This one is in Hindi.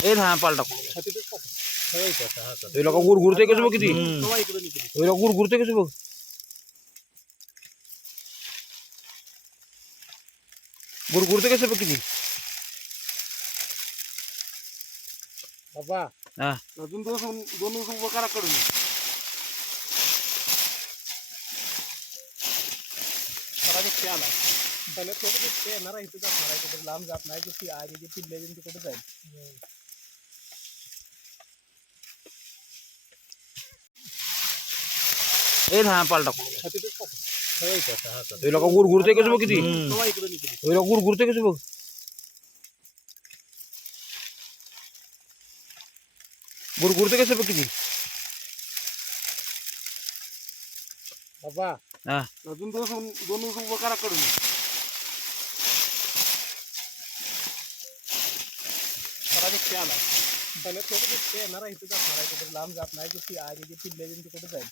ए हा पाल टाकू लोक गुरगुरते कसं बघ किती लोक गुरगुरते कसं बघ गुरगुरते कसं बघ किती बाबा अजून दोन दोन दिवस उभं करा कडून येणार आहे इथे जात नाही कुठे लांब जात नाही ती आजी पिल्ले कुठे जाईल ए हा पाल टाकू हा, लोक गुरगुरते कसं बघ किती. हे लोक गुरगुरते कसं बघ गुरगुरते कसं बघ किती बाबा हा अजून दोन दोन दिवस उभं करा कडून येणार आहे इथं जाणार आहे लांब जात नाही की आधी जे पिल्ले कुठे जाईल